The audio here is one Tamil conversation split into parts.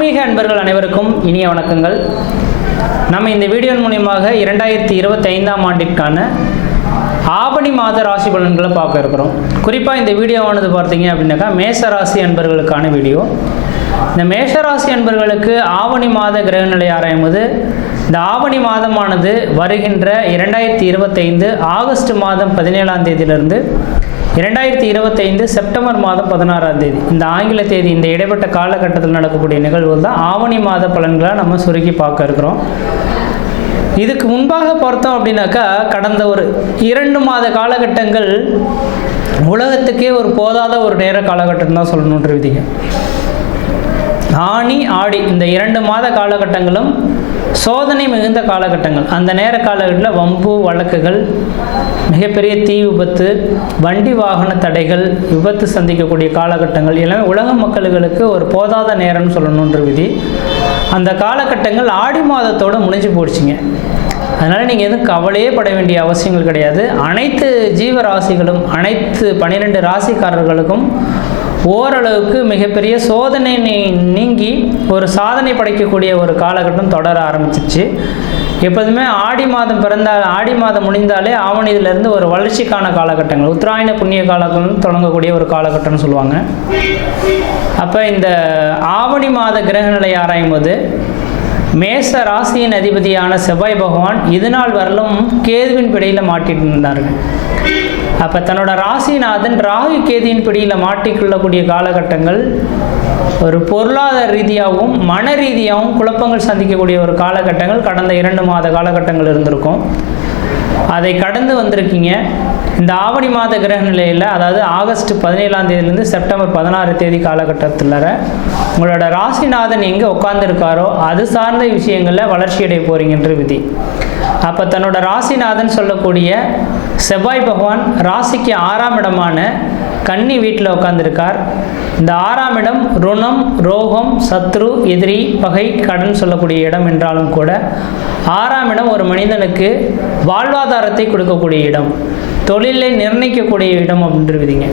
ஆன்மீக அன்பர்கள் அனைவருக்கும் இனிய வணக்கங்கள். நம்ம இந்த வீடியோ மூலமாக 2025ஆம் ஆண்டிற்கான ஆவணி மாத ராசி பலன்களை பார்க்க இருக்கிறோம். குறிப்பாக இந்த வீடியோவானது பார்த்தீங்க அப்படின்னாக்கா மேஷராசி அன்பர்களுக்கான வீடியோ. இந்த மேஷராசி அன்பர்களுக்கு ஆவணி மாத கிரகநிலை ஆராயும்போது இந்த ஆவணி மாதமானது வருகின்ற 2025 ஆகஸ்ட் மாதம் 17ஆம் தேதியிலிருந்து 2025 செப்டம்பர் மாதம் 16ஆம் தேதி இந்த ஆங்கில தேதி இந்த இடைப்பட்ட காலகட்டத்தில் நடக்கக்கூடிய நிகழ்வுகள் தான் ஆவணி மாத பலன்களை நம்ம சுருக்கி பார்க்க இருக்கிறோம். இதுக்கு முன்பாக பார்த்தோம் அப்படின்னாக்கா கடந்த ஒரு 2 மாத காலகட்டங்கள் உலகத்துக்கே ஒரு போதாத ஒரு நேர காலகட்டம் தான் சொல்லணுன்ற விதிங்க. ஆனி ஆடி இந்த 2 மாத காலகட்டங்களும் சோதனை மிகுந்த காலகட்டங்கள். அந்த நேர காலகட்டத்தில் வம்பு வழக்குகள், மிகப்பெரிய தீ விபத்து, வண்டி வாகன தடைகள், விபத்து சந்திக்கக்கூடிய காலகட்டங்கள் எல்லாமே உலக மக்களுக்கு ஒரு போதாத நேரம்னு சொல்லணுன்ற விதி. அந்த காலகட்டங்கள் ஆடி மாதத்தோடு முடிஞ்சு போயிடுச்சிங்க. அதனால் நீங்கள் எதுவும் கவலையே பட வேண்டிய அவசியங்கள் கிடையாது. அனைத்து ஜீவராசிகளும் அனைத்து 12 ராசிக்காரர்களுக்கும் ஓரளவுக்கு மிகப்பெரிய சோதனை நீங்கி ஒரு சாதனை படைக்கக்கூடிய ஒரு காலகட்டம் தொடர ஆரம்பிச்சிருச்சு. எப்போதுமே ஆடி மாதம் பிறந்தால் ஆடி மாதம் முடிந்தாலே ஆவணியிலிருந்து ஒரு வளர்ச்சிக்கான காலகட்டங்கள், உத்தராயண புண்ணிய காலகட்டம் தொடங்கக்கூடிய ஒரு காலகட்டம்னு சொல்லுவாங்க. அப்போ இந்த ஆவணி மாத கிரகநிலை ஆராயும் போது மேச ராசியின் அதிபதியான செவ்வாய் பகவான் இதுநாள் வரலும் கேதுவின் பிடியில் மாட்டிட்டு இருந்தார்கள். அப்போ தன்னோட ராசிநாதன் ராகு கேதியின் பிடியில் மாட்டிக்கொள்ளக்கூடிய காலகட்டங்கள் ஒரு பொருளாதார ரீதியாகவும் மன ரீதியாகவும் குழப்பங்கள் சந்திக்கக்கூடிய ஒரு காலகட்டங்கள் கடந்த 2 மாத காலகட்டங்கள் இருந்திருக்கும். அதை கடந்து வந்திருக்கீங்க. இந்த ஆவணி மாத கிரக நிலையில், அதாவது ஆகஸ்ட் 17ஆம் தேதியிலிருந்து செப்டம்பர் 16 தேதி காலகட்டத்தில் உங்களோட ராசிநாதன் எங்கே உட்கார்ந்துருக்காரோ அது சார்ந்த விஷயங்களில் வளர்ச்சியடைய போகிறீங்கன்ற விதி. அப்போ தன்னோட ராசிநாதன் சொல்லக்கூடிய செவ்வாய் பகவான் ராசிக்கு 6ஆம் இடமான கன்னி வீட்டில் உட்கார்ந்துருக்கார். இந்த 6ஆம் இடம் ருணம், ரோகம், சத்ரு, எதிரி, பகை, கடன் சொல்லக்கூடிய இடம் என்றாலும் கூட 6ஆம் இடம் ஒரு மனிதனுக்கு வாழ்வாதாரத்தை கொடுக்கக்கூடிய இடம், தொழிலை நிர்ணயிக்கக்கூடிய இடம் அப்படின்ற விதிங்க.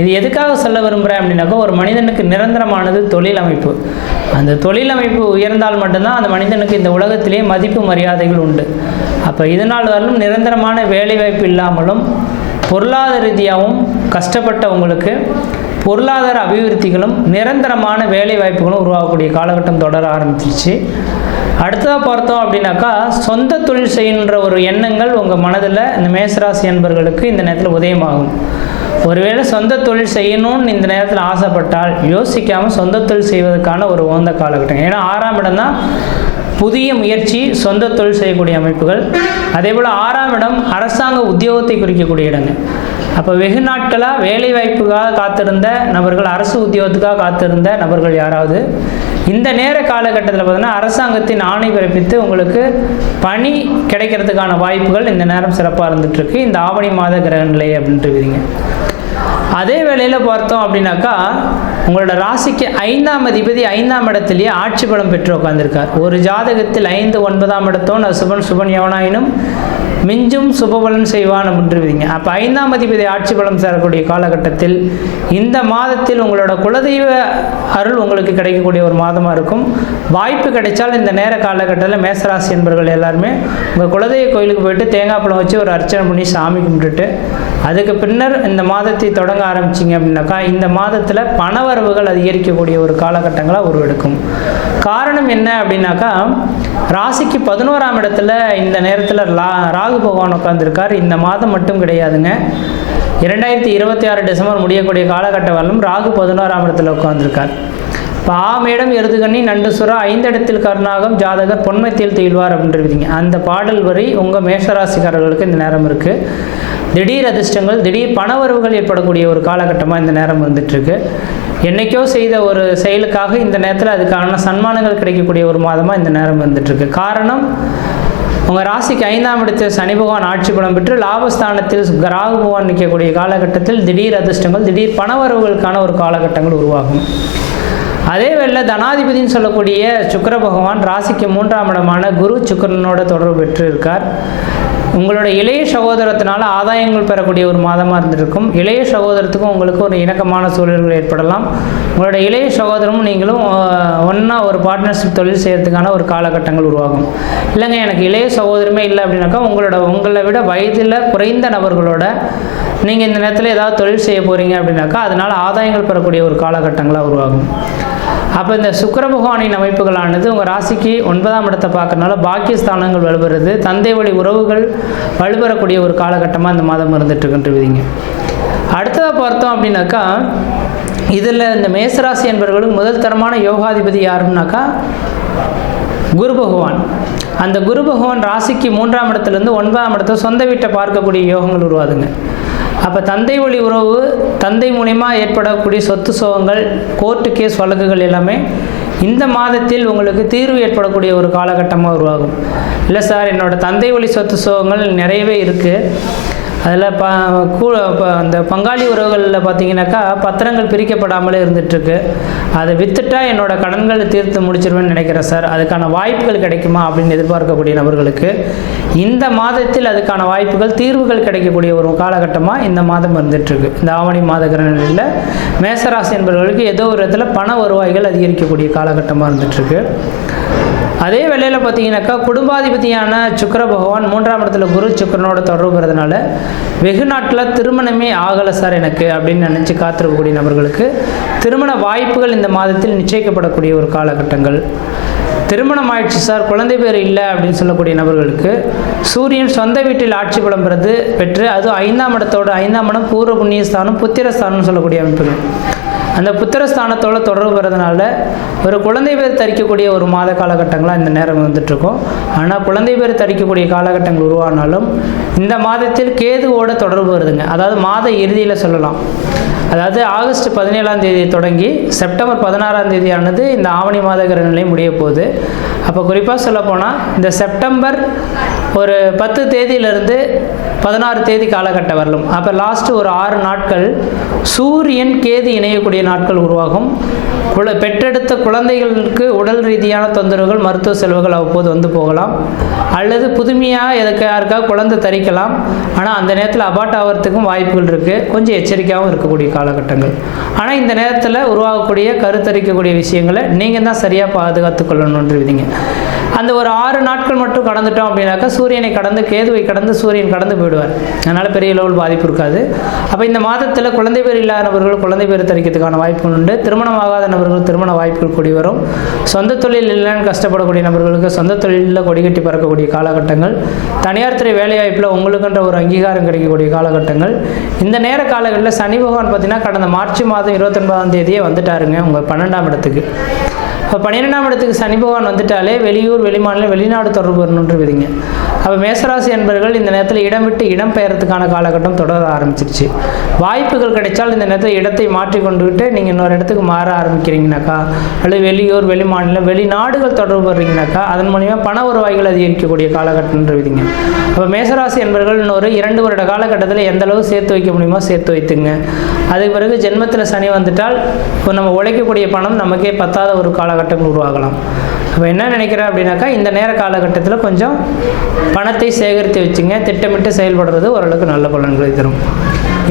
இது எதுக்காக சொல்ல விரும்புகிறேன் அப்படின்னாக்கா, ஒரு மனிதனுக்கு நிரந்தரமானது தொழில் அமைப்பு. அந்த தொழில் அமைப்பு உயர்ந்தால் மட்டும்தான் அந்த மனிதனுக்கு இந்த உலகத்திலே மதிப்பு மரியாதைகள் உண்டு. அப்போ இதனால் வரலும் நிரந்தரமான வேலைவாய்ப்பு இல்லாமலும் பொருளாதார ரீதியாகவும் கஷ்டப்பட்ட உங்களுக்கு பொருளாதார அபிவிருத்திகளும் நிரந்தரமான வேலை வாய்ப்புகளும் உருவாகக்கூடிய காலகட்டம் தொடர ஆரம்பிச்சிருச்சு. அடுத்ததாக பார்த்தோம் அப்படின்னாக்கா, சொந்த தொழில் செய்கின்ற ஒரு எண்ணங்கள் உங்கள் மனதில் இந்த மேசராசி என்பவர்களுக்கு இந்த நேரத்தில் உதயமாகும். ஒருவேளை சொந்த தொழில் செய்யணும்னு இந்த நேரத்தில் ஆசைப்பட்டால் யோசிக்காமல் சொந்த தொழில் செய்வதற்கான ஒரு உகந்த காலகட்டம். ஏன்னா 6ஆம் இடம் தான் புதிய முயற்சி, சொந்த தொழில் செய்யக்கூடிய அமைப்புகள். அதே போல் 6ஆம் இடம் அரசாங்க உத்தியோகத்தை குறிக்கக்கூடிய இடங்க. அப்போ வெகு நாட்களாக வேலை வாய்ப்புக்காக காத்திருந்த நபர்கள், அரசு உத்தியோகத்துக்காக காத்திருந்த நபர்கள் யாராவது இந்த நேர காலகட்டத்தில் பார்த்தீங்கன்னா அரசாங்கத்தின் ஆணை பிறப்பித்து உங்களுக்கு பணி கிடைக்கிறதுக்கான வாய்ப்புகள் இந்த நேரம் சிறப்பாக இருந்துகிட்ருக்கு. இந்த ஆவணி மாத கிரகநிலை அப்படின்ட்டு விதிங்க. அதே வேளையில் பார்த்தோம் அப்படின்னாக்கா, உங்களோட ராசிக்கு 5ஆம் அதிபதி 5ஆம் இடத்துலேயே ஆட்சி பலம் பெற்று உட்காந்துருக்கார். ஒரு ஜாதகத்தில் 5, 9ஆம் இடத்தோன் சுபன் எவனாயினும் மிஞ்சும் சுபபலன் செய்வான் அப்படின்ட்டு விதிங்க. அப்போ 5ஆம் அதிபதி ஆட்சி பலம் சேரக்கூடிய காலகட்டத்தில் இந்த மாதத்தில் உங்களோட குலதெய்வ அருள் உங்களுக்கு கிடைக்கக்கூடிய ஒரு மாதமாக இருக்கும். வாய்ப்பு கிடைச்சால் இந்த நேர காலகட்டத்தில் மேசராசி என்பவர்கள் எல்லாருமே உங்கள் குலதெய்வ கோயிலுக்கு போயிட்டு தேங்காய் பழம் வச்சு ஒரு அர்ச்சனை பண்ணி சாமி கும்பிட்டுட்டு அதுக்கு பின்னர் இந்த மாதத்தை தொடங்க ஆரம்பிச்சிங்க அப்படின்னாக்கா, இந்த மாதத்தில் பணவரவுகள் அதிகரிக்கக்கூடிய ஒரு காலகட்டங்களாக உருவெடுக்கும். காரணம் என்ன அப்படின்னாக்கா, ராசிக்கு 11ஆம் இடத்துல இந்த நேரத்தில் ராகு பகவான் உட்கார்ந்துருக்கார். இந்த மாதம் மட்டும் கிடையாதுங்க, 2026 டிசம்பர் முடியக்கூடிய காலகட்டம் வரலும் ராகு 11ஆம் இடத்துல உட்கார்ந்துருக்கார். பாமேடம் எருதுகண்ணி நண்டு சுறா 5 இடத்தில் கருணாகம் ஜாதகர் பொன்மத்தியில் தெய்வார் அப்படின்ற விதிங்க. அந்த பாடல் வரி உங்கள் மேஷராசிக்காரர்களுக்கு இந்த நேரம் இருக்குது. திடீர் அதிர்ஷ்டங்கள், திடீர் பணவரவுகள் ஏற்படக்கூடிய ஒரு காலகட்டமாக இந்த நேரம் வந்துட்டுருக்கு. என்றைக்கோ செய்த ஒரு செயலுக்காக இந்த நேரத்தில் அதுக்கான சன்மானங்கள் கிடைக்கக்கூடிய ஒரு மாதமாக இந்த நேரம் வந்துட்டுருக்கு. காரணம், உங்கள் ராசிக்கு 5ஆம் இடத்தில் சனி பகவான் ஆட்சி பலம் பெற்று லாபஸ்தானத்தில் ராகு பகவான் நிற்கக்கூடிய காலகட்டத்தில் திடீர் அதிர்ஷ்டங்கள், திடீர் பணவரவுகளுக்கான ஒரு காலகட்டங்கள் உருவாகும். அதே வேளை தனாதிபதினு சொல்லக்கூடிய சுக்கிர பகவான் ராசிக்கு 3ஆம் இடமான குரு சுக்கிரனோட தொடர்பு பெற்று இருக்கார். உங்களோட இளைய சகோதரத்தினால ஆதாயங்கள் பெறக்கூடிய ஒரு மாதமாக இருந்திருக்கும். இளைய சகோதரத்துக்கும் உங்களுக்கு ஒரு இணக்கமான சூழல்கள் ஏற்படலாம். உங்களோட இளைய சகோதரமும் நீங்களும் ஒன்றா ஒரு பார்ட்னர்ஷிப் தொழில் செய்கிறதுக்கான ஒரு காலகட்டங்கள் உருவாகும். இல்லைங்க எனக்கு இளைய சகோதரமே இல்லை அப்படின்னாக்கா உங்களை விட வயதில் குறைந்த நபர்களோட நீங்கள் இந்த நேரத்தில் ஏதாவது தொழில் செய்ய போகிறீங்க அப்படின்னாக்கா அதனால் ஆதாயங்கள் பெறக்கூடிய ஒரு காலகட்டங்களாக உருவாகும். அப்போ இந்த சுக்கிர பகவானின் அமைப்புகளானது உங்கள் ராசிக்கு 9ஆம் இடத்தை பார்க்கறதுனால பாக்கியஸ்தானங்கள் வலுபெறுது, தந்தை வழி உறவுகள் வலுபெறக்கூடிய ஒரு காலகட்டமாக இந்த மாதம் இருந்துட்டுருக்குன்றீங்க. அடுத்ததாக பார்த்தோம் அப்படின்னாக்கா இதில் இந்த மேசராசி என்பவர்களுக்கு முதல் தரமான யோகாதிபதி யாருன்னாக்கா குரு பகவான். அந்த குரு பகவான் ராசிக்கு 3ஆம் இடத்துலேருந்து 9ஆம் இடத்தை சொந்த வீட்டை பார்க்கக்கூடிய யோகங்கள் உருவாதுங்க. அப்போ தந்தை வழி உறவு, தந்தை மூலிமா ஏற்படக்கூடிய சொத்து சோகங்கள், கோர்ட்டு கேஸ் வழக்குகள் எல்லாமே இந்த மாதத்தில் உங்களுக்கு தீர்வு ஏற்படக்கூடிய ஒரு காலகட்டமாக உருவாகும். இல்லை சார் என்னோடய தந்தை வழி சொத்து சோகங்கள் நிறையவே இருக்குது, அதில் அந்த பங்காளி உறவுகளில் பார்த்தீங்கன்னாக்கா பத்திரங்கள் பிரிக்கப்படாமலே இருந்துகிட்ருக்கு, அதை விற்றுட்டா என்னோடய கடன்களை தீர்த்து முடிச்சிருவேன்னு நினைக்கிறேன் சார், அதுக்கான வாய்ப்புகள் கிடைக்குமா அப்படின்னு எதிர்பார்க்கக்கூடிய நபர்களுக்கு இந்த மாதத்தில் அதுக்கான வாய்ப்புகள், தீர்வுகள் கிடைக்கக்கூடிய ஒரு காலகட்டமாக இந்த மாதம் இருந்துகிட்ருக்கு. இந்த ஆவணி மாத கிரகங்களில் மேசராசி என்பவர்களுக்கு ஏதோ ஒரு இடத்துல பண வருவாய்கள் அதிகரிக்கக்கூடிய காலகட்டமாக இருந்துகிட்ருக்கு. அதே வேளையில் பார்த்தீங்கன்னாக்கா குடும்பாதிபதியான சுக்கிர பகவான் 3ஆம் இடத்துல குரு சுக்கிரனோட தொடர்புறதுனால வெகு நாட்டில் திருமணமே ஆகலை சார் எனக்கு அப்படின்னு நினச்சி காத்திருக்கக்கூடிய நபர்களுக்கு திருமண வாய்ப்புகள் இந்த மாதத்தில் நிச்சயிக்கப்படக்கூடிய ஒரு காலகட்டங்கள். திருமணம் ஆயிடுச்சு சார் குழந்தை பேர் இல்லை அப்படின்னு சொல்லக்கூடிய நபர்களுக்கு சூரியன் சொந்த வீட்டில் ஆட்சி பலம் பெற்று அதுவும் 5ஆம் இடத்தோட 5ஆம் இடம் பூர்வ புண்ணியஸ்தானம் புத்திரஸ்தானம்னு சொல்லக்கூடிய அமைப்புகள். அந்த புத்திரஸ்தானத்தோடு தொடர்பு பெறதுனால ஒரு குழந்தை பேர் தரிக்கக்கூடிய ஒரு மாத காலகட்டங்களாக இந்த நேரம் வந்துட்டுருக்கோம். ஆனால் குழந்தை பேர் தரிக்கக்கூடிய காலகட்டங்கள் உருவானாலும் இந்த மாதத்தில் கேதுவோட தொடர்பு வருதுங்க. அதாவது மாத இறுதியில் சொல்லலாம், அதாவது ஆகஸ்ட் 17ஆம் தேதி தொடங்கி செப்டம்பர் 16ஆம் தேதியானது இந்த ஆவணி மாத கிரகநிலை முடிய போகுது. அப்போ குறிப்பாக சொல்லப்போனால் இந்த செப்டம்பர் ஒரு 10 தேதியிலிருந்து 16 தேதி காலகட்டம் வரலும். அப்போ லாஸ்ட்டு ஒரு 6 நாட்கள் சூரியன் கேது இணையக்கூடிய நாட்கள் உருவாகும். பெற்றெடுத்த குழந்தைகளுக்கு உடல் ரீதியான தொந்தரவுகள், மருத்துவ செலவுகள் அவ்வப்போது வந்து போகலாம். அல்லது புதுமையாக யாருக்காக குழந்தை தரிக்கலாம், ஆனால் அந்த நேரத்தில் அபார்ட் ஆகிறதுக்கும் வாய்ப்புகள் இருக்குது. கொஞ்சம் எச்சரிக்கையாகவும் இருக்கக்கூடிய காலகட்டங்கள். ஆனால் இந்த நேரத்தில் உருவாகக்கூடிய கருத்தரிக்கக்கூடிய விஷயங்களை நீங்கள் தான் சரியாக பாதுகாத்து கொள்ளணுன்றீங்க. அந்த ஒரு 6 நாட்கள் மட்டும் கடந்துட்டோம் அப்படின்னாக்கா சூரியனை கடந்து கேதுவை கடந்து சூரியன் கடந்து போயிடுவார். அதனால் பெரிய அளவில் பாதிப்பு இருக்காது. அப்போ இந்த மாதத்தில் குழந்தை பேர் இல்லாத நபர்கள் குழந்தை பேர் தரிக்கிறதுக்கான வாய்ப்புகள் உண்டு. திருமணம் ஆகாத நபர்கள் திருமண வாய்ப்புகள் கூடி வரும். சொந்த தொழில் இல்லைன்னு கஷ்டப்படக்கூடிய நபர்களுக்கு சொந்த தொழிலில் கொடிகட்டி பறக்கக்கூடிய காலகட்டங்கள். தனியார் துறை வேலைவாய்ப்பில் உங்களுக்குன்ற ஒரு அங்கீகாரம் கிடைக்கக்கூடிய காலகட்டங்கள். இந்த நேர காலங்களில் சனி பகவான் பார்த்தீங்கன்னா கடந்த மார்ச் மாதம் 29ஆம் தேதியே வந்துட்டாருங்க உங்கள் 12ஆம் இடத்துக்கு. இப்போ 12ஆம் இடத்துக்கு சனி பகவான் வந்துட்டாலே வெளியூர் வெளிமாநிலம் வெளிநாடு தொடர்பு வரணுன்றீங்க. அப்போ மேசராசி என்பவர்கள் இந்த நேரத்தில் இடம் விட்டு இடம் பெயர்றதுக்கான காலகட்டம் தொடர ஆரம்பிச்சிருச்சு. வாய்ப்புகள் கிடைச்சால் இந்த நேரத்தில் இடத்தை மாற்றி கொண்டுகிட்டு நீங்கள் இன்னொரு இடத்துக்கு மாற ஆரம்பிக்கிறீங்கனாக்கா, அல்லது வெளியூர் வெளிமாநிலம் வெளிநாடுகள் தொடர்பு வர்றீங்கனாக்கா அதன் மூலிமா பண வருவாய்கள் அதிகரிக்கக்கூடிய காலகட்டம்ன்றீங்க. அப்போ மேசராசி என்பவர்கள் இன்னொரு 2 வருட காலகட்டத்தில் எந்த அளவு சேர்த்து வைக்க முடியுமோ சேர்த்து வைத்துங்க. அதுக்கு பிறகு ஜென்மத்தில் சனி வந்துட்டால் இப்போ நம்ம உழைக்கக்கூடிய பணம் நமக்கே பத்தாத ஒரு காலகட்டங்கள் உருவாகலாம். அப்போ என்ன நினைக்கிறேன் அப்படின்னாக்கா இந்த நேர காலகட்டத்தில் கொஞ்சம் பணத்தை சேகரித்து வச்சுங்க, திட்டமிட்டு செயல்படுறது ஓரளவுக்கு நல்ல பலன்களை தரும்.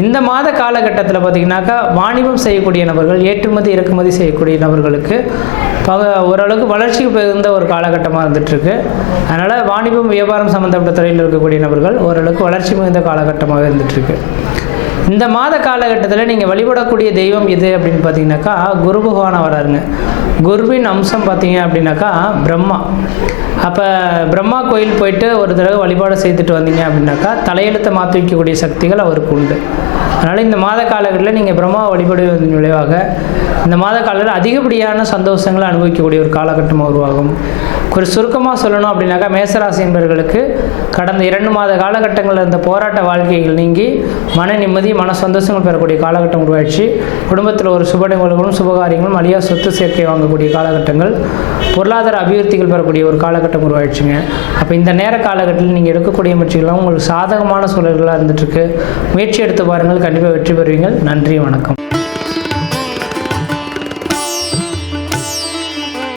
இந்த மாத காலகட்டத்தில் பார்த்திங்கனாக்கா வாணிபம் செய்யக்கூடிய நபர்கள், ஏற்றுமதி இறக்குமதி செய்யக்கூடிய நபர்களுக்கு ஓரளவுக்கு வளர்ச்சிக்கு மிகுந்த ஒரு காலகட்டமாக இருந்துகிட்ருக்கு. அதனால் வாணிபம் வியாபாரம் சம்மந்தப்பட்ட துறையில் இருக்கக்கூடிய நபர்கள் ஓரளவுக்கு வளர்ச்சி மிகுந்த காலகட்டமாக இருந்துகிட்ருக்கு. இந்த மாத காலகட்டத்தில் நீங்கள் வழிபடக்கூடிய தெய்வம் எது அப்படின்னு பார்த்தீங்கன்னாக்கா குரு பகவானை வராருங்க. குருவின் அம்சம் பார்த்தீங்க அப்படின்னாக்கா பிரம்மா. அப்போ பிரம்மா கோயில் போயிட்டு ஒரு தடவை வழிபாடு செய்துட்டு வந்தீங்க அப்படின்னாக்கா தலையெழுத்தை மாற்றி வைக்கக்கூடிய சக்திகள் அவருக்கு உண்டு. அதனால் இந்த மாத காலங்களில் நீங்கள் பிரம்மாவை வழிபடுவதன் விளைவாக இந்த மாத காலத்தில் அதிகப்படியான சந்தோஷங்களை அனுபவிக்கக்கூடிய ஒரு காலகட்டமாக உருவாகும். ஒரு சுருக்கமாக சொல்லணும் அப்படின்னாக்கா மேசராசி என்பவர்களுக்கு கடந்த 2 மாத காலகட்டங்களில் இருந்த போராட்ட வாழ்க்கைகள் நீங்கி மன நிம்மதி மன சந்தோஷங்கள் பெறக்கூடிய காலகட்டம் உருவாயிடுச்சு. குடும்பத்தில் ஒரு சுப நிகழ்வுகளும் சுபகாரியங்களும் அழியா சொத்து சேர்க்கை வாங்கக்கூடிய காலகட்டங்கள், பொருளாதார அபிவிருத்திகள் பெறக்கூடிய ஒரு காலகட்டம் உருவாயிடுச்சுங்க. அப்போ இந்த நேர காலகட்டத்தில் நீங்கள் எடுக்கக்கூடிய முயற்சிகள்லாம் உங்களுக்கு சாதகமான சூழல்களாக இருந்துகிட்ருக்கு. முயற்சி எடுத்து பாருங்கள், கண்டிப்பாக வெற்றி பெறுவீங்கள். நன்றி, வணக்கம்.